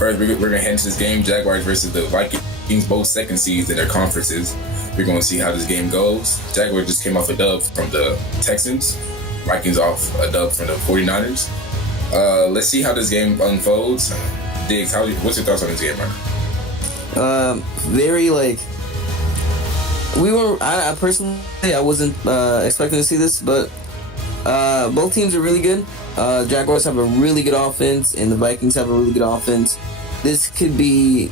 First, we're going to head into this game, Jaguars versus the Vikings, both second seeds in their conferences. We're going to see how this game goes. Jaguars just came off a dub from the Texans. Vikings off a dub from the 49ers. Let's see how this game unfolds. Diggs, what's your thoughts on this game, man? Very, like... I personally, I wasn't expecting to see this, but both teams are really good. Jaguars have a really good offense, and the Vikings have a really good offense. This could be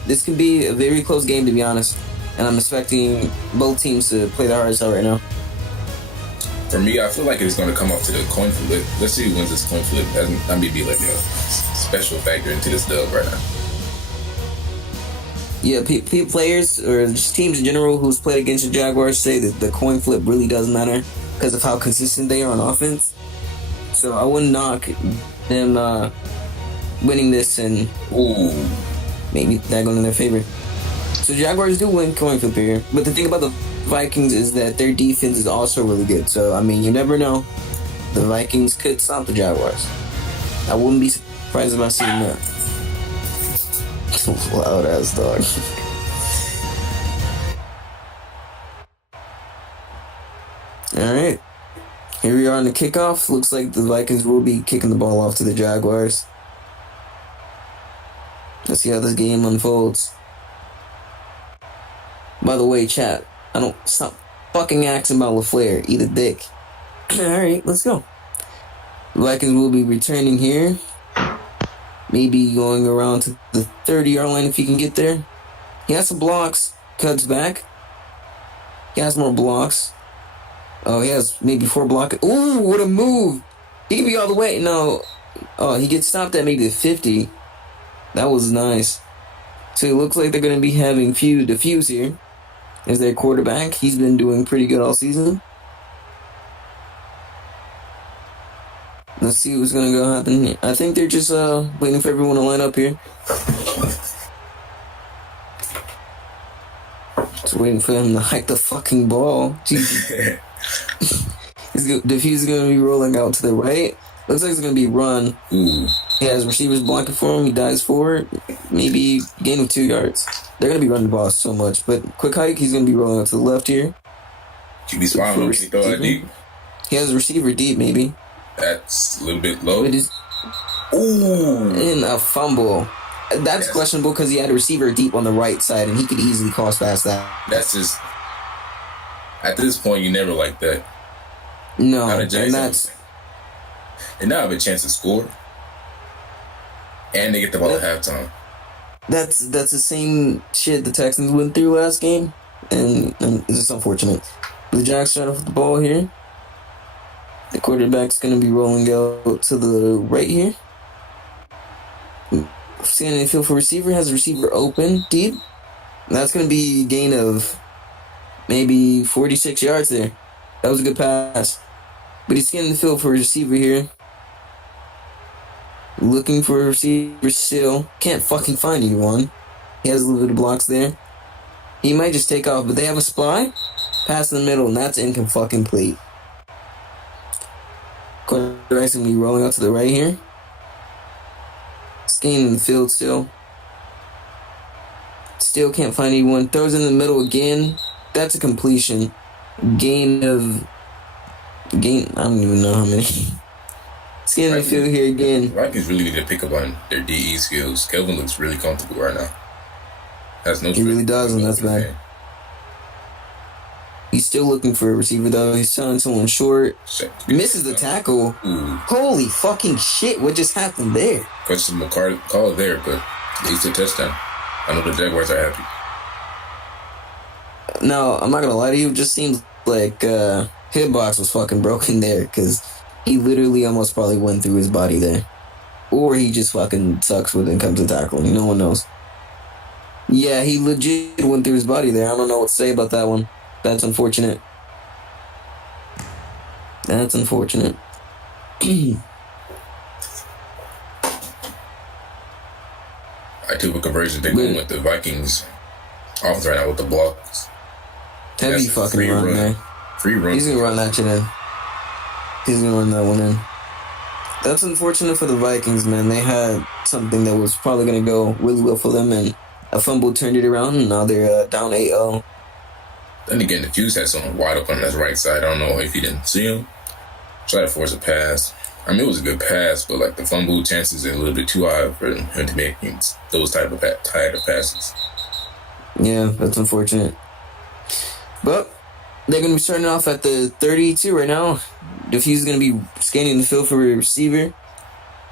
a very close game, to be honest. And I'm expecting both teams to play their hardest out right now. For me, I feel like it's going to come up to the coin flip. Let's see who wins this coin flip. That may be like a special factor into this dub right now. Yeah, players or just teams in general who's played against the Jaguars say that the coin flip really does matter because of how consistent they are on offense. So I wouldn't knock them winning this and maybe that going in their favor. So Jaguars do win coin flip here. But the thing about the Vikings is that their defense is also really good. So, I mean, you never know. The Vikings could stop the Jaguars. I wouldn't be surprised if I see that. Loud ass dog. Alright. Here we are on the kickoff. Looks like the Vikings will be kicking the ball off to the Jaguars. Let's see how this game unfolds. By the way, chat, I don't stop fucking asking about LaFleur. Eat a dick. Alright, let's go. The Vikings will be returning here. Maybe going around to the 30-yard line if he can get there. He has some blocks. Cuts back. He has more blocks. Oh, he has maybe 4 blocks. Ooh, what a move. He can be all the way. No. Oh, he gets stopped at maybe the 50. That was nice. So it looks like they're going to be having Fuse here as their quarterback. He's been doing pretty good all season. Let's see what's going to go happen here. I think they're just waiting for everyone to line up here. Just waiting for him to hike the fucking ball. Jesus. The Fuse is going to be rolling out to the right. Looks like it's going to be run. He has receivers blocking for him. He dives forward. Maybe gain of 2 yards. They're going to be running the ball so much. But quick hike, he's going to be rolling out to the left here. QB spot, can he throw that deep? He has a receiver deep, maybe. That's a little bit low. And a fumble. That's questionable because he had a receiver deep on the right side, and he could easily cross past that. That's just... At this point, you never like that. No, and that's... They now have a chance to score. And they get the ball at halftime. That's the same shit the Texans went through last game. And it's just unfortunate. The Jags start off with the ball here. The quarterback's going to be rolling out to the right here. Scanning the field for receiver. Has a receiver open, deep. And that's going to be a gain of maybe 46 yards there. That was a good pass. But he's scanning the field for a receiver here. Looking for a receiver still. Can't fucking find anyone. He has a little bit of blocks there. He might just take off, but they have a spy. Pass in the middle, and that's incomplete. Quarterback's going to be rolling out to the right here. Scanning the field still. Still can't find anyone. Throws in the middle again. That's a completion. Gain, I don't even know how many. Scanning the field here again. Vikings really need to pick up on their DE skills. Kelvin looks really comfortable right now. He really does, and that's bad. He's still looking for a receiver, though. He's telling someone short. Misses the tackle. Holy fucking shit, what just happened there? Questionable call there, but he's a touchdown. I know the Jaguars are happy. No, I'm not going to lie to you. It just seems like hitbox was fucking broken there, because he literally almost probably went through his body there. Or he just fucking sucks when it comes to tackling. No one knows. Yeah, he legit went through his body there. I don't know what to say about that one. That's unfortunate. That's unfortunate. I took a conversion thing with the Vikings offense right now with the blocks. Heavy fucking run there. Free run. He's gonna run that shit in. He's gonna run that one in. That's unfortunate for the Vikings, man. They had something that was probably going to go really well for them, and a fumble turned it around, and now they're down 8-0. Then again, the Fuse had someone wide open on his right side. I don't know if he didn't see him. Tried to force a pass. I mean, it was a good pass, but like the fumble chances are a little bit too high for him to make those type of passes. Yeah, that's unfortunate. But they're going to be starting off at the 32 right now. The Fuse is going to be scanning the field for a receiver.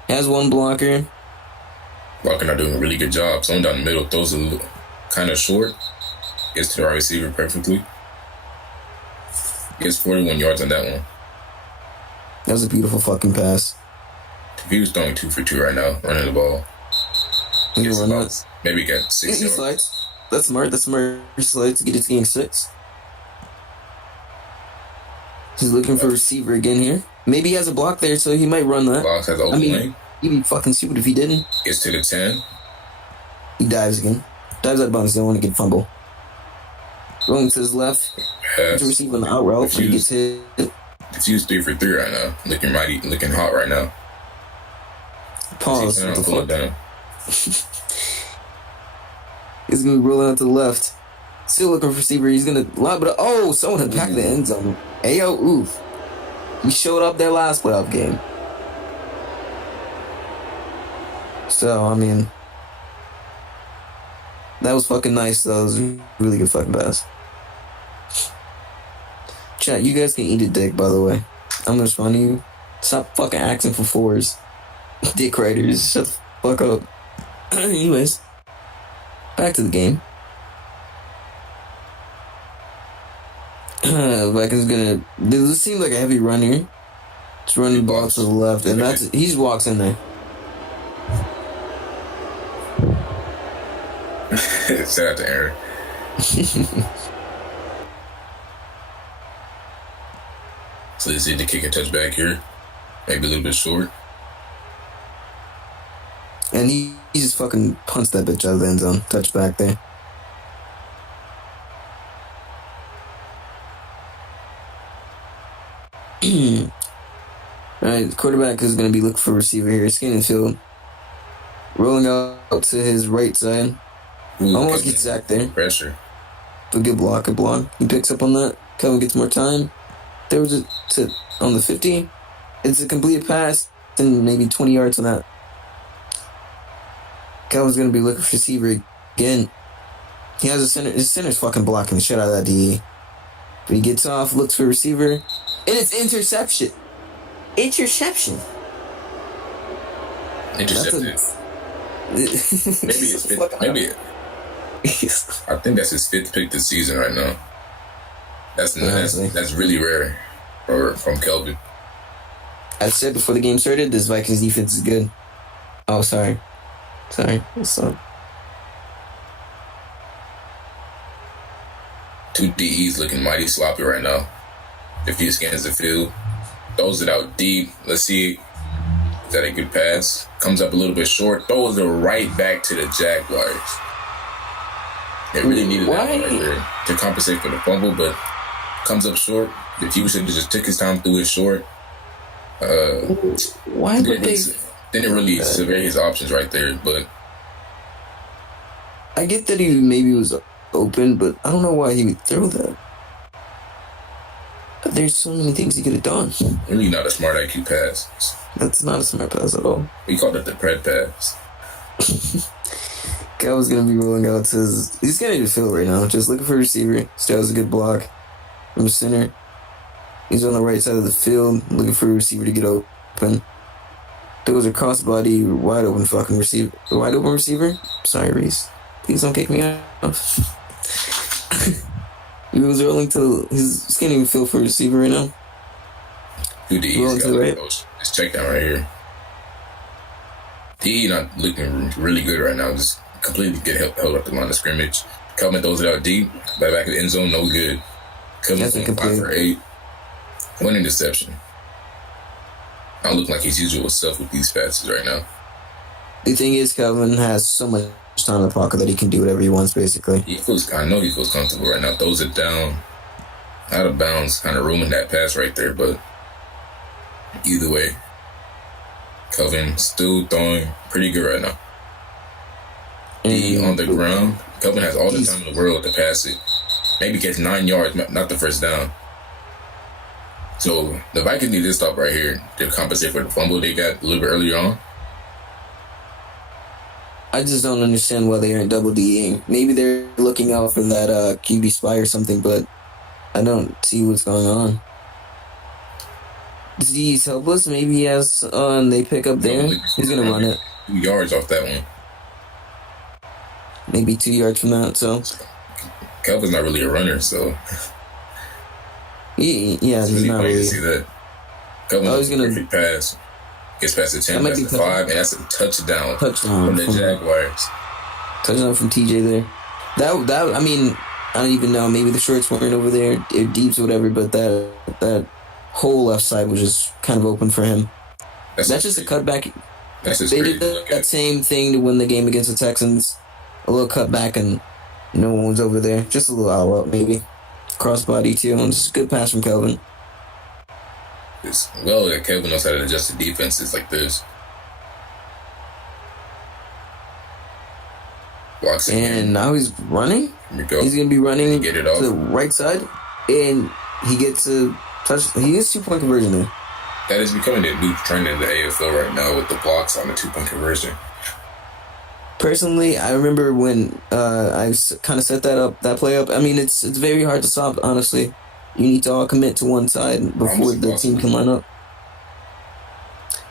Has one blocker. Blocking are doing a really good job. Someone down the middle throws a little kind of short. Gets to the right receiver perfectly. Gets 41 yards on that one. That was a beautiful fucking pass. If he was throwing 2 for 2 right now, running the ball. Maybe get 6 yards. Slides. That's smart. He slides to get his game 6. He's looking for a receiver again here. Maybe he has a block there, so he might run that. Blocks has open lane. He'd be fucking stupid if he didn't. Gets to the 10. He dives again. Dives out of bounds. Don't want to get fumble. Rolling to his left. He's receiving the out route. He gets hit. The Fuse 3 for 3 right now. Looking hot right now. Pause. He's going to be rolling out to the left. Still looking for receiver. He's going to lob it up. Oh, someone had back the end zone. Ayo, oof. He showed up their last playoff game. So, I mean, that was fucking nice, though. It was a really good fucking pass. Chat, you guys can eat a dick, by the way. I'm gonna respond to you. Stop fucking asking for 4s. Dick writers. Shut the fuck up. Anyways, back to the game. Vikings gonna. This seems like a heavy run here. Just running the ball to the left, and he just walks in there. Shout out to Aaron. So they need to kick a touchback here. Maybe a little bit short. And he just fucking punts that bitch out of the end zone. Touchback there. Alright, the quarterback is going to be looking for a receiver here. Scanning the field. Rolling out to his right side. Almost gets sacked there. Pressure. A good block. He picks up on that. Kevin gets more time. There was on the 50. It's a complete pass. And maybe 20 yards on that. Kevin's going to be looking for receiver again. He has a center. His center's fucking blocking the shit out of that DE. But he gets off, looks for receiver. And it's interception. Intercepted. Maybe I think that's his 5th pick this season right now. That's really rare from Kelvin. I said before the game started, this Vikings defense is good. Oh, sorry. So, 2 DEs looking mighty sloppy right now. If he scans the field, throws it out deep. Let's see. Is that a good pass? Comes up a little bit short. Throws it right back to the Jaguars. They really needed that one right there to compensate for the fumble, but comes up short. If he should have just took his time through it short. Why would they? Didn't really survey his options right there, but I get that he maybe was open, but I don't know why he would throw that. There's so many things he could have done. Really not a smart IQ pass. That's not a smart pass at all. We called it the pred pass. Guy was going to be rolling out to his... He's getting to field right now. Just looking for a receiver. Still has a good block from the center. He's on the right side of the field, looking for a receiver to get open. There was a crossbody, wide open fucking receiver. Wide open receiver? Sorry, Reese. Please don't kick me off. He was rolling to... He's getting the field for a receiver right now. Rolling to the right. Let's check that right here. DE not looking really good right now. Just completely get held up the line of scrimmage. Kelvin throws it out deep. Back of the end zone, no good. Kelvin's on 5 for 8. 1 interception. I don't look like his usual self with these passes right now. The thing is, Kelvin has so much time in the pocket that he can do whatever he wants, basically. I know he feels comfortable right now. Throws it down, out of bounds, kind of ruining that pass right there, but either way. Kelvin still throwing pretty good right now. D on the ground. Kelvin has all the time in the world to pass it. Maybe gets 9 yards, not the first down. So the Vikings need this stop right here to compensate for the fumble they got a little bit earlier on. I just don't understand why they aren't double D'ing. Maybe they're looking out for that QB spy or something, but I don't see what's going on. He's helpless. Maybe he has, and they pick up there. He's going to run it. 2 yards off that one. Maybe 2 yards from that, so. Kelvin's not really a runner, so. He's not really. See that. Kelvin's a perfect pass. Gets past the 10, past the 5, and that's a touchdown from the Jaguars. Touchdown from TJ there. That I mean, I don't even know. Maybe the shorts weren't over there, or deeps or whatever, but that whole left side was just kind of open for him. That's just a cutback. They did that same thing to win the game against the Texans. A little cutback and no one was over there. Just a little out maybe. Crossbody too. And just a good pass from Kelvin. That Kelvin knows how to adjust the defenses like this. Blocks and now he's running. Here we go. He's going to be running get it off. to the right side. And he gets a touch. He gets 2-point conversion there. That is becoming a new trend in the AFL right now with the blocks on the 2-point conversion. Personally, I remember when I kind of set that play up. I mean, it's very hard to stop, honestly. You need to all commit to one side before the team can line up.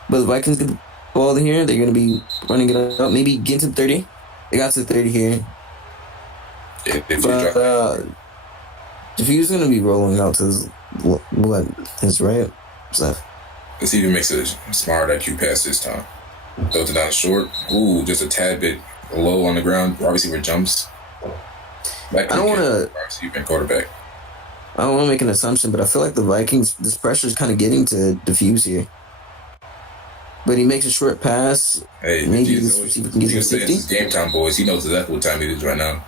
But the Vikings get the ball here. They're going to be running it up. Maybe get to 30. They got to 30 here. Yeah, but if he was going to be rolling out to his right. So. Let's see if he makes a smart IQ pass this time. Throws it down short. Ooh, just a tad bit low on the ground. Obviously, where jumps. I don't want to. Obviously, quarterback. I don't want to make an assumption, but I feel like the Vikings, this pressure is kind of getting to diffuse here. But he makes a short pass. Hey, maybe this receiver can get him 50. It's game time, boys. He knows exactly what time it is right now.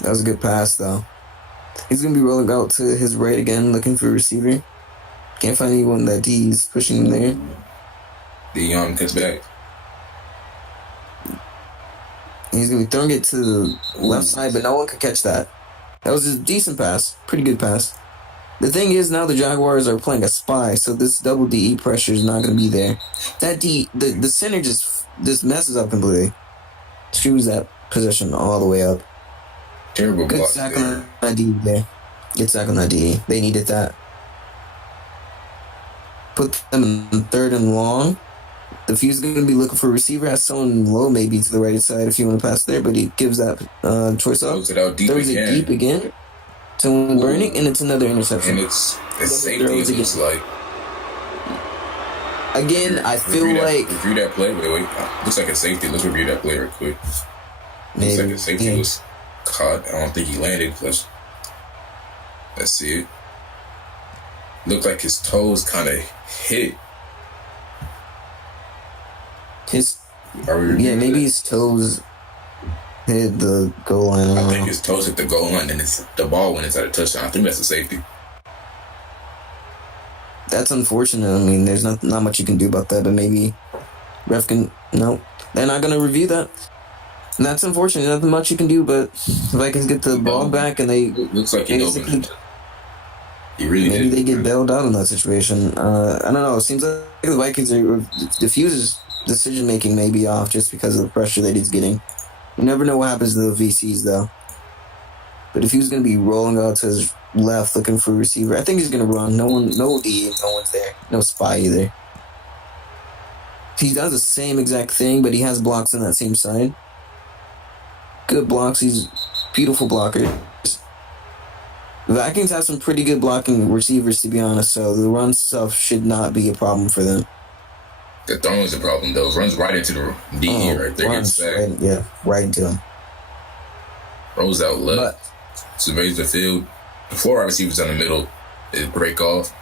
That was a good pass, though. He's going to be rolling out to his right again, looking for a receiver. Can't find anyone that D's pushing him there. D cuts back. He's going to be throwing it to the left side, but no one could catch that. That was a decent pass. Pretty good pass. The thing is, now the Jaguars are playing a spy, so this double DE pressure is not going to be there. That the center just messes up completely. Screws that position all the way up. Terrible good block sack on that DE there. Good sack on that DE. They needed that. Put them in 3rd and long. The Fuse going to be looking for a receiver. Has someone low maybe to the right side if you want to pass there, but he gives that choice up. Throws it out deep again. It deep again. Someone burning, and it's another interception. And it's safety, it looks like. Again, I feel like... Review that play. Wait. Looks like a safety. Let's review that play real quick. Looks like a safety was caught. I don't think he landed. Let's see it. Looked like his toes kind of hit. Maybe his toes hit the goal line. I think his toes hit the goal line, and the ball went inside a touchdown. I think that's a safety. That's unfortunate. I mean, there's not much you can do about that, but maybe ref can... No, they're not going to review that. And that's unfortunate. Nothing much you can do, but the Vikings get the ball back, and they... Looks like he opened it. Maybe they get bailed out in that situation. I don't know. It seems like the Vikings are... The Fuse's decision-making may be off just because of the pressure that he's getting. You never know what happens to the VCs, though. But if he was going to be rolling out to his left looking for a receiver, I think he's going to run. No D, no one's there. No spy either. He does the same exact thing, but he has blocks on that same side. Good blocks. He's beautiful blocker. The Vikings have some pretty good blocking receivers, to be honest, so the run stuff should not be a problem for them. The throwing is a problem, though. Runs right into the DE right there. Right into him. Rolls out left. Surveys the field. The 4 receivers in the middle. They break off.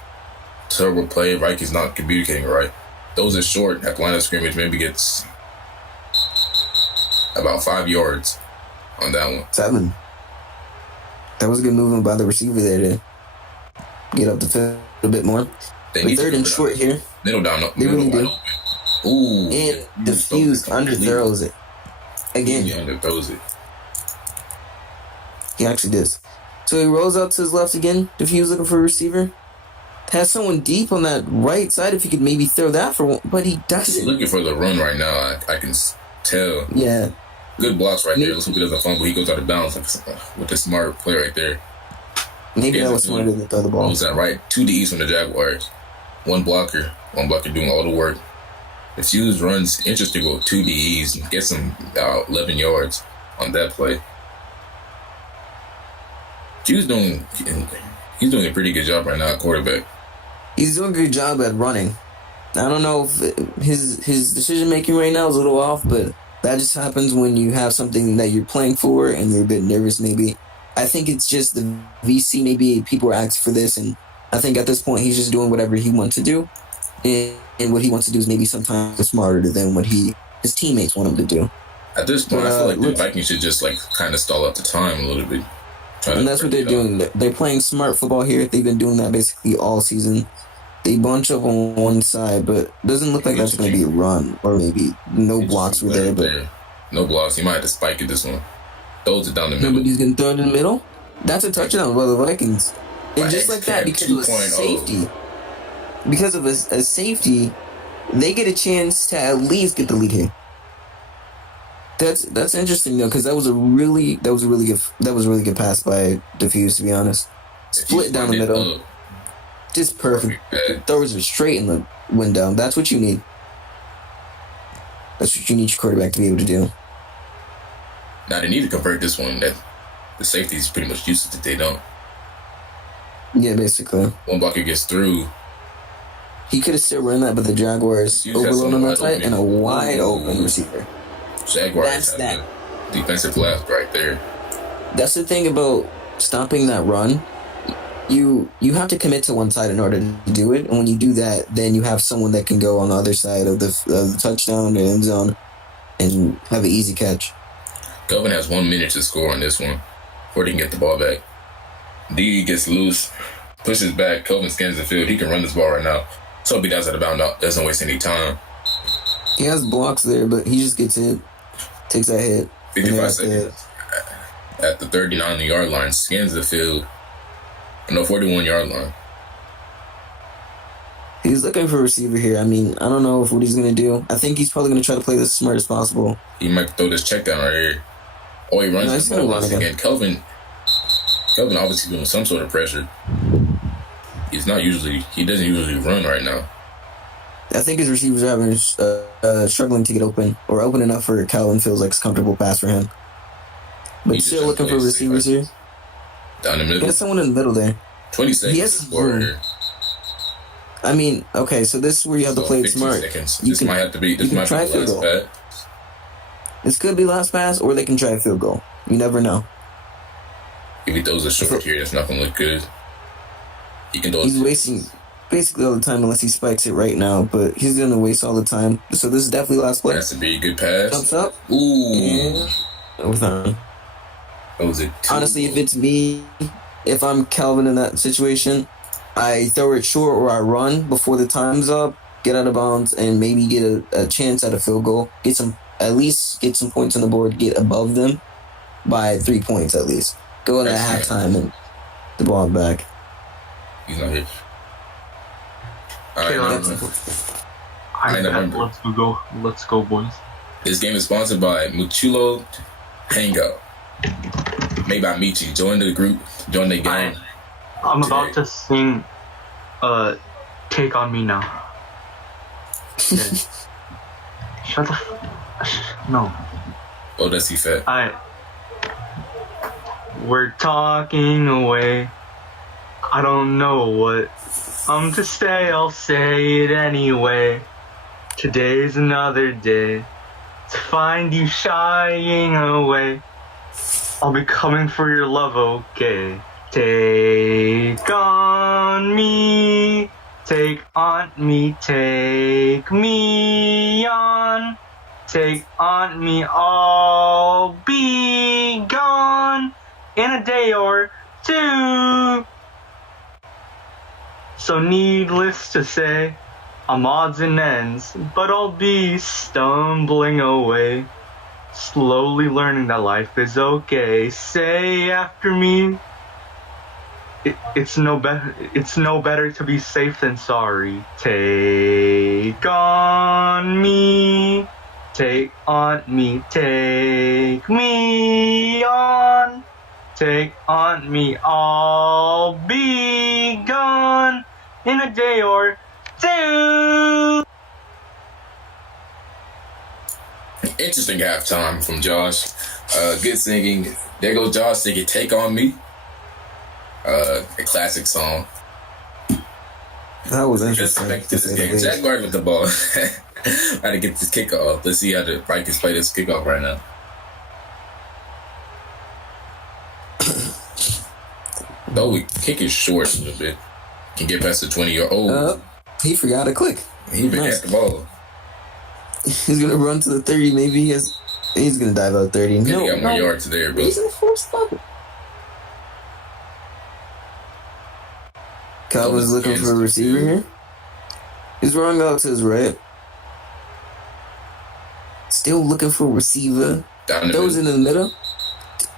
Terrible play. Vikings not communicating right. Those are short at the line of scrimmage. Maybe gets about 5 yards on that one. 7. That was a good movement by the receiver there to get up the field a bit more. They But need to third and short here. middle down. They really do. Ooh. And Diffuse underthrows it. Again. He underthrows it. He actually does. So he rolls out to his left again. Diffuse looking for a receiver. Has someone deep on that right side if he could maybe throw that for one, but he doesn't. He's looking for the run right now. I can tell. Yeah. Good blocks right there. Looks like he doesn't fumble. He goes out of bounds with a smart play right there. Maybe that was smarter than throw the ball. Rolls that right to the east from the Jaguars. One blocker doing all the work. The Fuse runs interesting with 2 DEs and gets him 11 yards on that play. Fuse he's doing a pretty good job right now at quarterback. He's doing a good job at running. I don't know if his decision making right now is a little off, but that just happens when you have something that you're playing for and you're a bit nervous maybe. I think it's just the VC, maybe people are asking for this, and I think at this point he's just doing whatever he wants to do. And what he wants to do is maybe sometimes smarter than what his teammates want him to do. At this point, I feel like the Vikings should just kind of stall out the time a little bit. And that's what they're doing. They're playing smart football here. They've been doing that basically all season. They bunch up on one side, but it doesn't look like that's going to be a run. Or maybe no blocks were there. But no blocks. He might have to spike it this one. Throws it down the middle. Nobody's going to throw it in the middle? That's a touchdown by the Vikings. And just like that, because of a safety. Because of a safety, they get a chance to at least get the lead here. That's interesting though, because that was a really good pass by Diffuse, to be honest. Split down the middle, just perfect. Throws it straight in the window. That's what you need. That's what you need your quarterback to be able to do. Now they need to convert this one. That the safety is pretty much useless if they don't. Yeah, basically. One blocker gets through. He could have still run that, but the Jaguars overload on that side and a wide open receiver. Jaguars have the defensive left right there. That's the thing about stopping that run. You have to commit to one side in order to do it, and when you do that, then you have someone that can go on the other side of the touchdown or end zone and have an easy catch. Kelvin has 1 minute to score on this one before he can get the ball back. D gets loose, pushes back. Kelvin scans the field. He can run this ball right now. So if he does out of bounds, doesn't waste any time. He has blocks there, but he just gets hit. Takes that hit. 55 seconds. At the 39-yard line, scans the field. No, 41-yard line. He's looking for a receiver here. I mean, I don't know what he's going to do. I think he's probably going to try to play this as smart as possible. He might throw this check down right here. Oh, he runs the ball once again. Kelvin obviously doing some sort of pressure. He doesn't usually run right now. I think his receivers are struggling to get open or open enough for Calvin feels like it's a comfortable pass for him. But still looking for receivers here. Down the middle. Get someone in the middle there. 20 seconds to score here. I mean, okay, so this is where you have to play it smart. This might be the last pass. This could be last pass, or they can try a field goal. You never know. If he throws a short here, that's not going to look good. He's wasting basically all the time unless he spikes it right now, but he's going to waste all the time. So this is definitely last play. That's a very good pass. Jumps up. Ooh. And that was it. Honestly, if it's me, if I'm Calvin in that situation, I throw it short or I run before the time's up, get out of bounds, and maybe get a chance at a field goal. At least get some points on the board, get above them by 3 points at least. Go into halftime and the ball back. He's not here. All right, let's go, boys. This game is sponsored by Muchulo Hangout. Made by Michi. Join the group. Join the game. I'm about to sing Take On Me Now. Okay. Shut the no. Oh, that's he fat. Alright. We're talking away. I don't know what I'm to say, I'll say it anyway. Today's another day to find you shying away. I'll be coming for your love, okay? Take on me, take on me, take me on. Take on me, I'll be gone in a day or two. So needless to say, I'm odds and ends, but I'll be stumbling away, slowly learning that life is okay. Say after me, it's no better to be safe than sorry. Take on me, take on me, take me on, take on me. I'll be gone in a day or two. Interesting halftime from Josh. Good singing. There goes Josh singing "Take on Me." A classic song. That was interesting. Jaguars with the ball. How to get this kickoff. Let's see how the Vikings play this kickoff right now. Though we kick is short a little bit. Can get past the 20-year-old. He forgot to click. He forgot the ball. He's gonna run to the 30. Maybe he's gonna dive out 30. No, he got more yards there, bro. He's in the fourth spot. Calvin's looking for a receiver here. He's running out to his right. Still looking for a receiver. Those in the middle.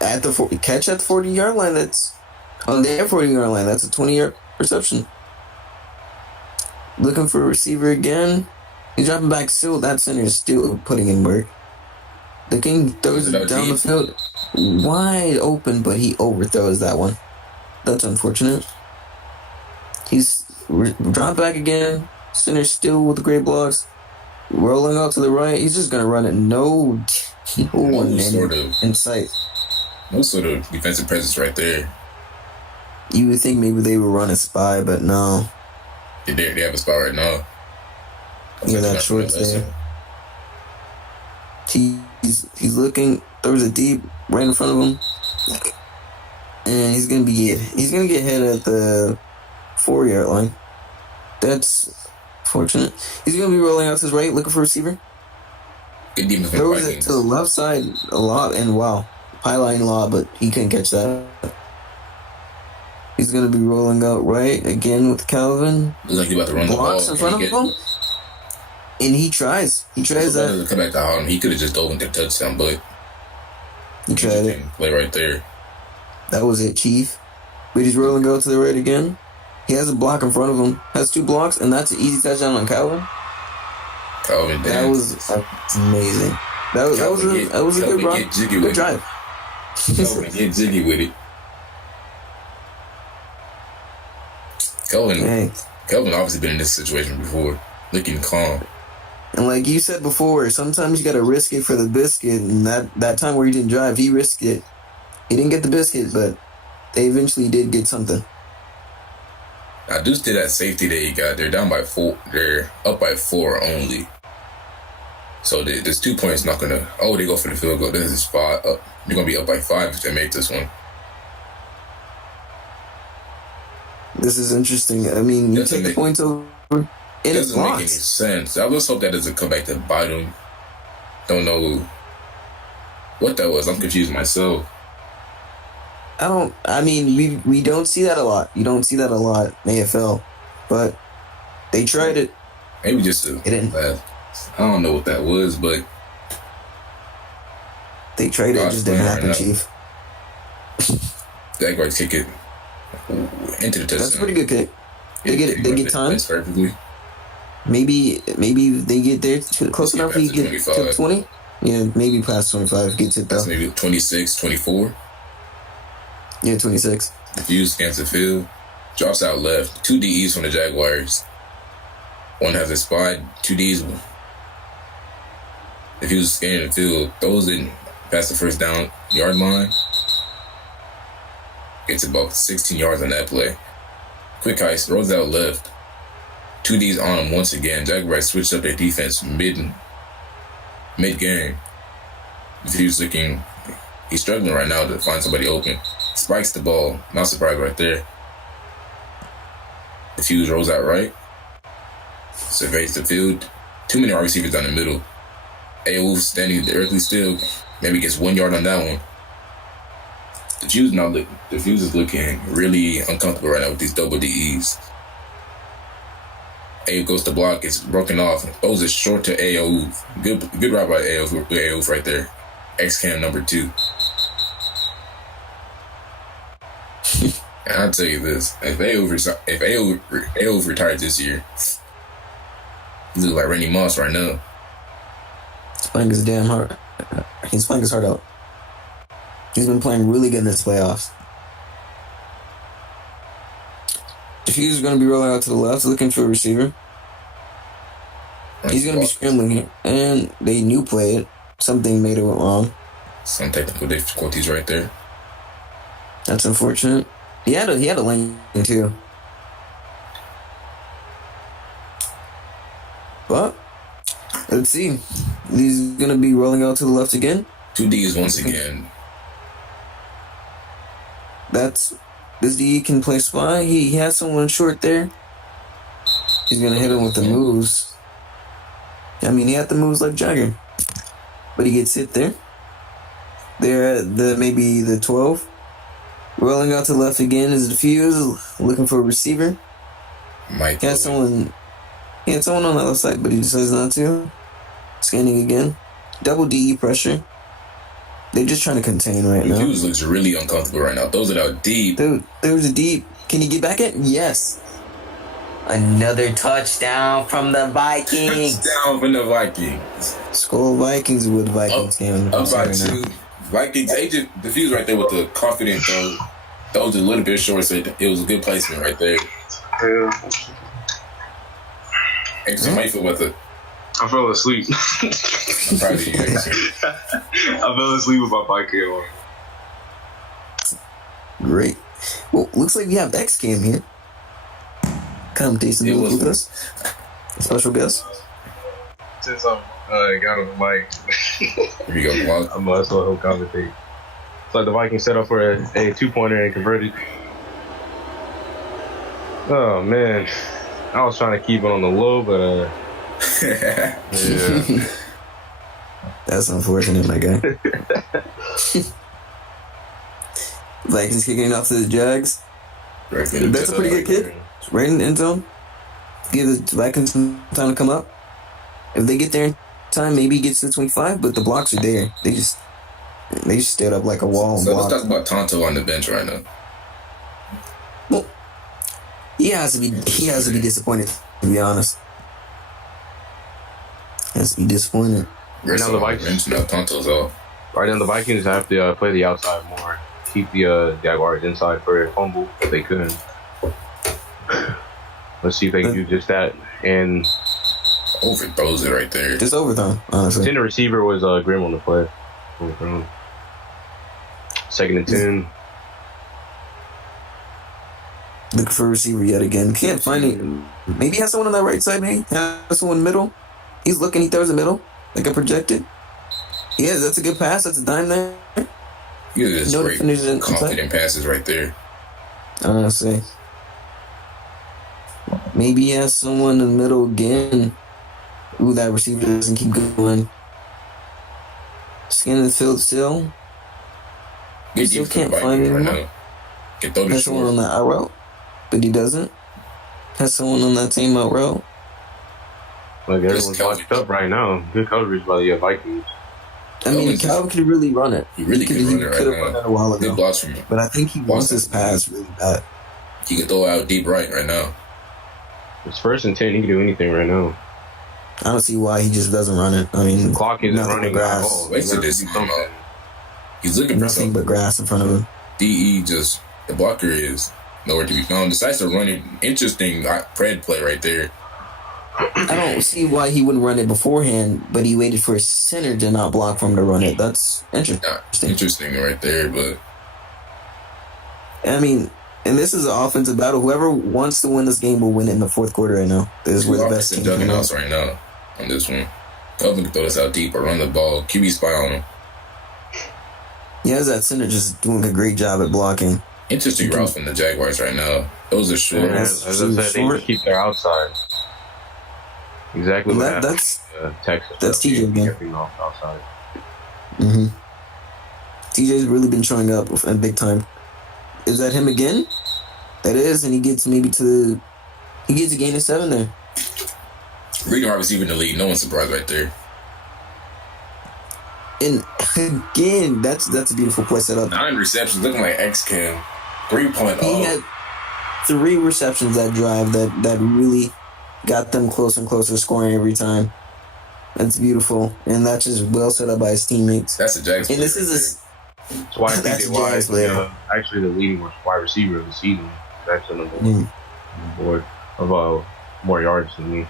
At the catch at the 40-yard line. That's on their 40-yard line. That's a 20-yard reception. Looking for a receiver again. He's dropping back still. That center is still putting in work. The King throws it down the field. Wide open, but he overthrows that one. That's unfortunate. He's dropped back again. Center still with the great blocks. Rolling out to the right. He's just going to run it. No one in sight. No sort of defensive presence right there. You would think maybe they would run a spy, but no. They have a spot right now. Yeah, that short's there. He's looking, throws it deep right in front of him. And he's gonna get hit at the 4-yard line. That's fortunate. He's gonna be rolling out to his right, looking for a receiver. Good defense. Throws it to the left side a lot, and wow, pylon a lot, but he couldn't catch that. He's gonna be rolling out right again with Calvin. Looks like he's about to run Blocks the in ball. front of him. And he tries. He tries that. Come back to Harlem. He could have just dove into the touchdown, but he tried it. Play right there. That was it, Chief. But he's rolling out to the right again. He has a block in front of him. Has 2 blocks, and that's an easy touchdown on Calvin. That was amazing. That was a good run. Good drive. Calvin get jiggy with it. Calvin obviously been in this situation before, looking calm. And like you said before, sometimes you gotta risk it for the biscuit. And that time where he didn't drive, he risked it. He didn't get the biscuit, but they eventually did get something. I do see that safety that he got. They're down by 4. They're up by 4 only. So there's 2 points not gonna. Oh, they go for the field goal. This is 5 up. They're gonna be up by 5 if they make this one. This is interesting. I mean, you take the points over. It doesn't make any sense. I just hope that doesn't come back to bite him. Don't know what that was. I'm confused myself. We don't see that a lot. You don't see that a lot in AFL. But they tried it. Maybe just I don't know what that was, but they tried it. It just didn't happen, Chief. Jaguars kick it into the touchdown. That's a pretty good kick. They get time. Perfectly. Maybe they get there close enough. He get to 20. Yeah, maybe past 25. Gets it though. That's maybe 26, 24. Yeah, 26. Diffused against the field. Drops out left. 2 DEs from the Jaguars. One has a spot. 2 Ds. If he was scanning the field, throws it past the first down yard line. Gets about 16 yards on that play. Quick heist, rolls out left. 2 Ds on him once again. Jaguars switched up their defense mid-game. If he was looking, he's struggling right now to find somebody open. Spikes the ball. Not surprised right there. The Fuse rolls out right. Surveys the field. Too many wide receivers down the middle. Ayo standing directly still. Maybe gets 1 yard on that one. The Fuse is looking really uncomfortable right now with these double DEs. A goes to block. It's broken off. Throws it short to Aouf. Good route by Aouf right there. X-Cam number 2. And I'll tell you this: if Aouf retires this year, he look like Randy Moss right now. He's playing his damn heart. He's playing his heart out. He's been playing really good in this playoffs. Diffuse is going to be rolling out to the left, looking for a receiver. He's going to be scrambling here. And they new play it. Something made it wrong. Some technical difficulties right there. That's unfortunate. He had a lane too. But let's see. He's going to be rolling out to the left again. 2 Ds once again. This D can play spy. He has someone short there. He's gonna hit him with the moves. I mean, he had the moves like Jagger, but he gets hit there. They're at maybe the 12. Rolling out to the left again is Diffuse, looking for a receiver. He had someone on the other side, but he decides not to. Scanning again. Double DE pressure. They're just trying to contain right now. Hughes looks really uncomfortable right now. Those are out deep. Dude, there's a deep. Can he get back in? Yes. Another touchdown from the Vikings. Touchdown from the Vikings. Skull Vikings with Vikings game. Up by 2. Vikings agent Diffuse right there with the confident throw. Throws a little bit short, so it was a good placement right there. Yeah. Extra Mayfield with it. I fell asleep. I'm proud of you, Extra. I fell asleep with my bike on. Great. Well, looks like we have X Cam here. Come taste the with us. Special guest. Since I'm got on the mic, Here you go, Vlog. I might as well help commentate. It's like the Vikings set up for a 2-pointer and converted. Oh man, I was trying to keep it on the low, but yeah. That's unfortunate, my guy. Vikings kicking it off to the Jags. That's a pretty good kick. Right in the end zone. Give the Vikings some time to come up. If they get there in time, maybe he gets to 25, but the blocks are there. They just stood up like a wall. So let's talk about Tonto on the bench right now. Well, he has to be disappointed, to be honest. Has to be disappointed. Right now the Vikings. Now Tonto's off. Right now the Vikings have to play the outside more. Keep the Jaguars inside for a fumble if they could. Let's see if they can do just that. And overthrows it right there. Just overthrown, honestly. I think the receiver was Grim on the play. Overthrown. 2nd and 10. Looking for a receiver yet again. Can't find it. Maybe he has someone on that right side, maybe. Has someone in the middle. He's looking, he throws the middle. Like a projected. Yeah, that's a good pass. That's a dime there. Yeah, that's great. Confident passes right there. Honestly. Maybe he has someone in the middle again. Ooh, that receiver doesn't keep going. Scanning the field still. Still can't find him. Has someone on that out route, but he doesn't. Has someone on that same out route. Like everyone's locked up right now. Good coverage by the Vikings. I mean, Calvin could really run it. He really could run it right now. Run it a while ago. Good blocks from him. But I think he wants his pass really bad. He could throw out deep right now. It's 1st and 10. He can do anything right now. I don't see why he just doesn't run it. I mean, the clock isn't running grass. at all. Wasted this time. He's looking for nothing but grass in front of him. DE just, the blocker is nowhere to be found. Decides to run it. Interesting Fred play right there. I don't see why he wouldn't run it beforehand, but he waited for his center to not block for him to run it. That's interesting. Interesting right there, but I mean, and this is an offensive battle. Whoever wants to win this game will win it in the 4th quarter right now. This is where the best team juggling us right now on this one. Calvin can throw this out deep or run the ball. QB spy on him. He has that center just doing a great job at blocking. Interesting routes from the Jaguars right now. Those are short. Yeah, as I said, they keep their outside. Exactly what happened. Texas. That's TJ again. Outside. TJ's really been showing up in big time. Is that him again? That is, and he gets a gain of 7 there. Reading wide receiver in the league, no one's surprised right there. And again, that's a beautiful play set up. 9 receptions, looking like X-Cam. 3.0. He had 3 receptions that drive that really got them closer and closer, scoring every time. That's beautiful, and that's just well set up by his teammates. That's a Jags. And this is That's why I think That's they wide Jags player. actually the leading wide receiver of the season. That's on the board of more yards than me.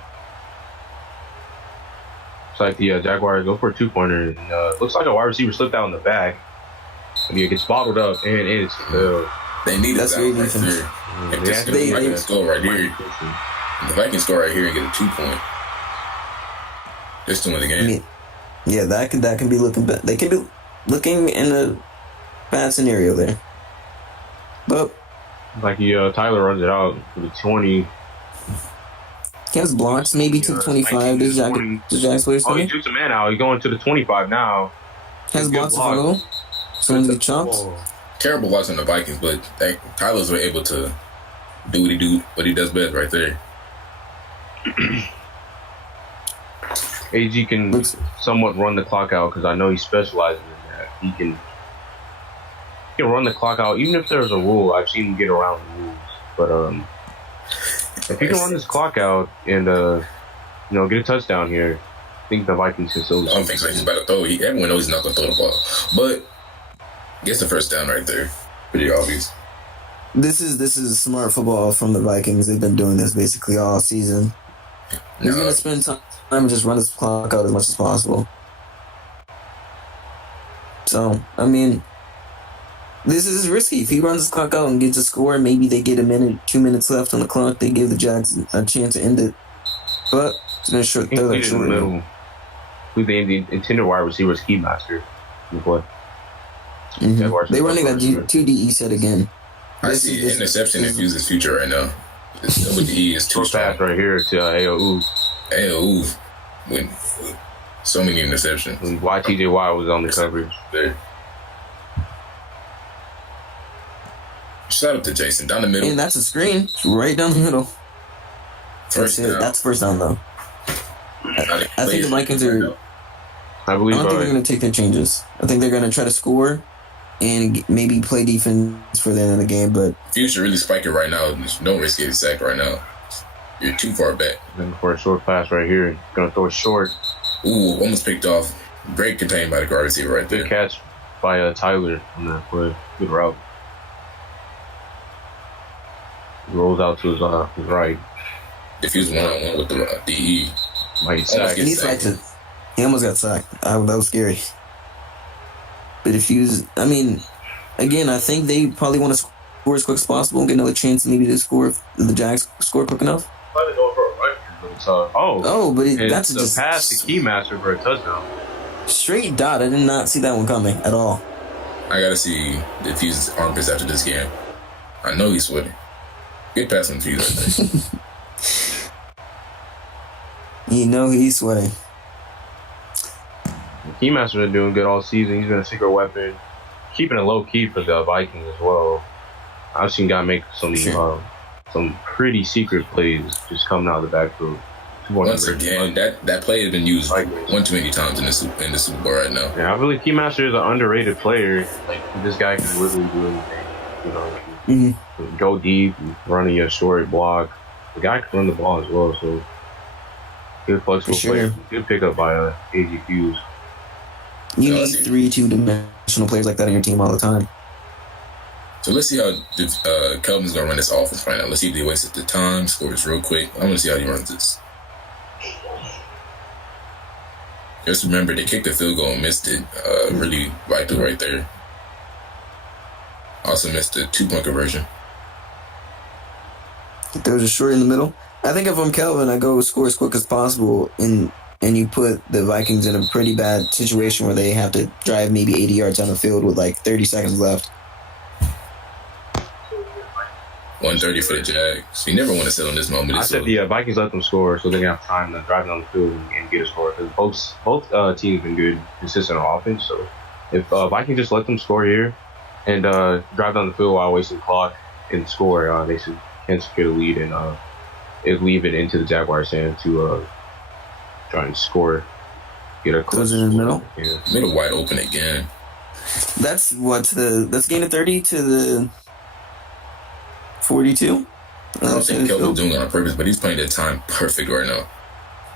It's like the Jaguars go for a 2-pointer. And, looks like a wide receiver slipped out in the back. And it gets bottled up, and it's they need that's that great right defense. there. If this the Vikings score right here, the Vikings score right here and get a 2-point. Just to win the game. I mean, yeah, that can be looking bad. They can be looking in a bad scenario there. But like Tyler runs it out for the 20. he has blocks, maybe to 25. The Jags players. Oh, he shoots a man out. He's going to the 25 now. Has blocks to follow. Someone's get chopped. Terrible blocks on the Vikings, but Tyler's able to do what he does best right there. AG can somewhat run the clock out because I know he specializes in that. He can run the clock out even if there's a rule. I've seen him get around the rules, but if he can run this clock out and get a touchdown here, I think the Vikings can still. I don't think so. He's about to throw. Everyone knows he's not going to throw the ball, but gets the first down right there. Pretty obvious. This is smart football from the Vikings. They've been doing this basically all season. He's gonna spend time and just run his clock out as much as possible. So, I mean, this is risky. If he runs his clock out and gets a score, maybe they get 2 minutes left on the clock. They give the Jags a chance to end it. But it's gonna throw that short. Who the intended wide receiver is Keymaster. Mm-hmm. They're running that 2 DE set again. I see interception infuse his future right now. With the E is too strong. Pass right here to AOU. AOU with so many interceptions. YTJY was on the coverage. There. Shout out to Jason down the middle. And that's a screen right down the middle. First down. That's first down though. I think the Vikings are. I don't think they're going to take their changes. I think they're going to try to score and maybe play defense for the end of the game. But Future really spiking right now. Don't risk getting sacked right now. You're too far back. Looking for a short pass right here. Going to throw it short. Ooh, almost picked off. Great contained by the guard receiver right there. Good catch by Tyler on that play. Good route. He rolls out to his right. If he was one-on-one with the DE. Might sack. He almost got sacked. That was scary. But if you, again, I think they probably want to score as quick as possible and get another chance maybe to score if the Jags score quick enough. Probably going for a run. That's just a pass to Keymaster for a touchdown. Straight dot. I did not see that one coming at all. I gotta see the Fuse's armpits after this game. I know he's sweating. Good pass on Fuse, I think. You know he's sweating. Keymaster been doing good all season. He's been a secret weapon, keeping it low key for the Vikings as well. I've seen guy make some pretty secret plays just coming out of the backfield. Once again, that play has been used one too many times in the Super Bowl right now. Yeah, I believe Keymaster is an underrated player. Like this guy can literally do anything. Go deep, running your short block. The guy can run the ball as well. So good flexible player. Good pickup by AG Fuse. You need 3 2-dimensional players like that on your team all the time. So let's see how Kelvin's going to run this offense right now. Let's see if he wasted the time, scores real quick. I want to see how he runs this. Just remember, they kicked the field goal and missed it. Really vital right there. Also missed the 2-point conversion. There was a short in the middle. I think if I'm Kelvin, I go score as quick as possible and you put the Vikings in a pretty bad situation where they have to drive maybe 80 yards down the field with like 30 seconds left. 130 for the Jags. You never want to sit on this moment. I said the Vikings let them score so they can have time to drive down the field and get a score. Because both teams have been good, consistent on offense. So if Vikings just let them score here and drive down the field while wasting clock and score, they can secure the lead and leave it into the Jaguars' hand to try and score. Get a close Goes in the middle. Yeah. Middle wide open again. That's let's gain a 30 to the 42. I don't think Kelvin's doing it on purpose, but he's playing that time perfect right now.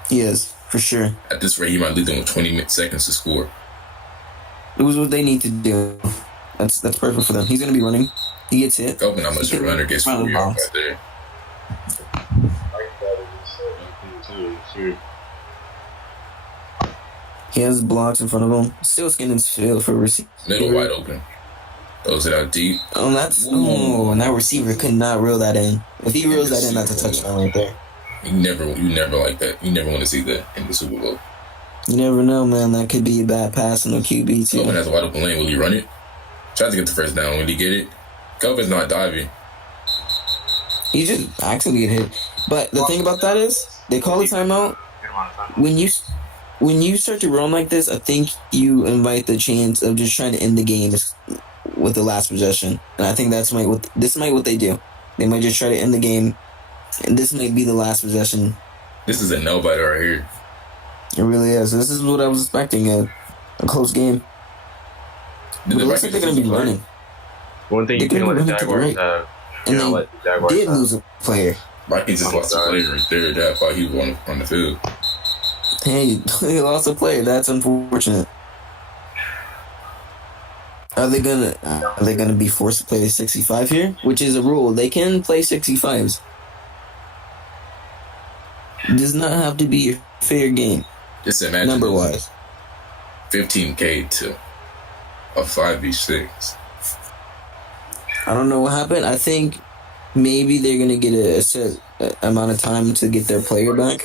He is, for sure. At this rate, he might lead them with 20 seconds to score. It was what they need to do. That's perfect for them. He's going to be running. He gets hit. Kelvin, not much of a runner, gets 4 yards right there. He has blocks in front of him. Still skinning his field for receiver. Middle wide open. Throws it out deep. And that receiver could not reel that in. If he reels that in, that's a touchdown right there. You never like that. You never want to see that in the Super Bowl. You never know, man. That could be a bad pass in the QB too. Kelvin has a wide open lane. Will he run it? Tries to get the first down. Will he get it? Kelvin's not diving. He just actually get hit. But the thing about that is, they call a timeout. When you start to run like this, I think you invite the chance of just trying to end the game with the last possession. And I think this might what they do. They might just try to end the game, and this might be the last possession. This is a nail-biter right here. It really is. This is what I was expecting, a close game. But it looks like they're going to be running. One thing you can't let the Jaguars and they did lose a player. Vikings just lost a player right there. That's why he was on the field. Hey, they lost a player. That's unfortunate. Are they gonna be forced to play 65 here? Which is a rule. They can play 65s. It does not have to be a fair game. Just imagine number wise. 15K to a 5v6. I don't know what happened. I think maybe they're gonna get a set amount of time to get their player back.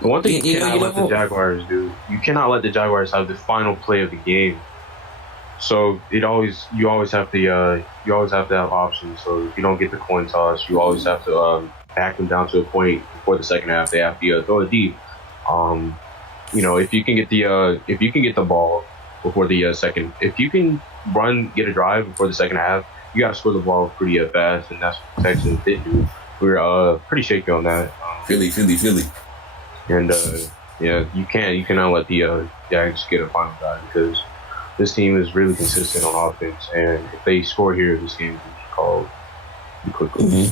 The one thing you cannot let the Jaguars do, you cannot let the Jaguars have the final play of the game. So you always have to have options. So if you don't get the coin toss, you always have to back them down to a point before the second half. They have to throw it deep. If you can get the ball before the second, if you can get a drive before the second half, you got to score the ball pretty fast, and that's what the Texans did do. We're pretty shaky on that. Philly. And you cannot let the Jags get a final drive because this team is really consistent on offense, and if they score here, this game is called quickly. Mm-hmm.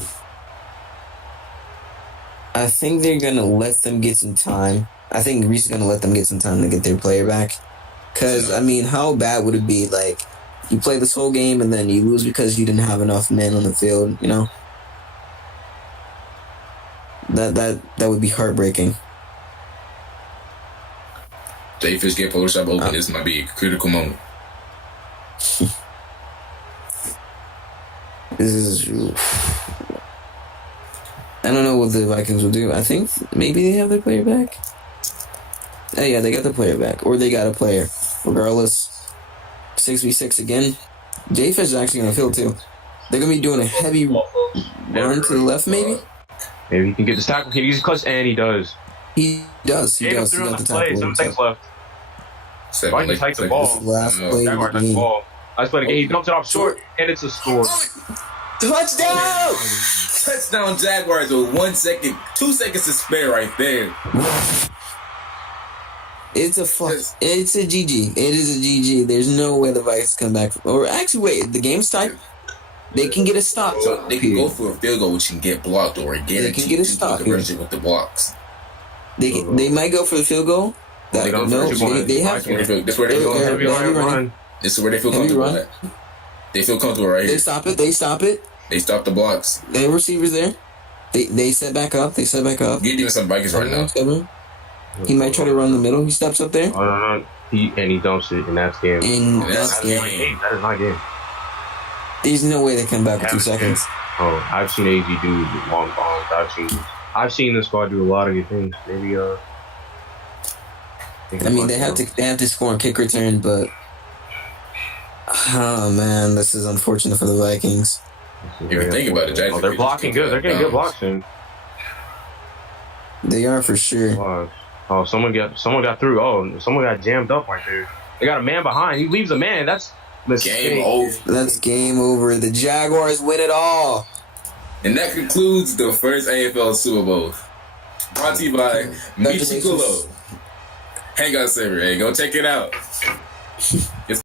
I think they're gonna let them get some time. I think Reese is gonna let them get some time to get their player back. Cause I mean, how bad would it be? Like, you play this whole game and then you lose because you didn't have enough men on the field. You know, that would be heartbreaking. J-Fish get Photoshop open. This might be a critical moment. I don't know what the Vikings will do. I think maybe they have their player back. Oh yeah, they got the player back. Or they got a player. Regardless, 6v6 again. J-Fish is actually going to field too. They're going to be doing a heavy run to the left maybe? Maybe he can get this tackle. He uses clutch, and he does. He does. He got the tackle. 7 seconds left. Vikings take the ball. Last play Jaguars take the ball. Last play of the game. He dumps it off short, and it's a score. Touchdown! Touchdown Jaguars with 2 seconds to spare right there. It's a GG. It is a GG. There's no way the Vikings come back. Or actually, wait, the game's tied. They can get a stop. So they can go for a field goal, which can get blocked, or they can get a stop with the blocks. They might go for the field goal. They have. That's where they feel comfortable. This is where they feel comfortable at. They feel comfortable right here. They stop it. They stop the blocks. They have receivers there. They set back up. You're doing some Vikings right now. He might try to run the middle. He steps up there. He dumps it, and that's game. That's game. That is not game. There's no way they come back with 2 seconds. Oh, I've seen AZ do long bombs. I've seen this squad do a lot of good things. Maybe I mean, they have to score on kick return, but oh man, this is unfortunate for the Vikings. If you think about it, Jackson, they're blocking good. They're getting good blocks in. They are for sure. Oh, someone got through. Oh, someone got jammed up right there. They got a man behind. He leaves a man. That's game over. That's game over. The Jaguars win it all. And that concludes the first AFL Super Bowl. Brought to you by Congratulations. Michikulo. Hangout server. Hey, go check it out.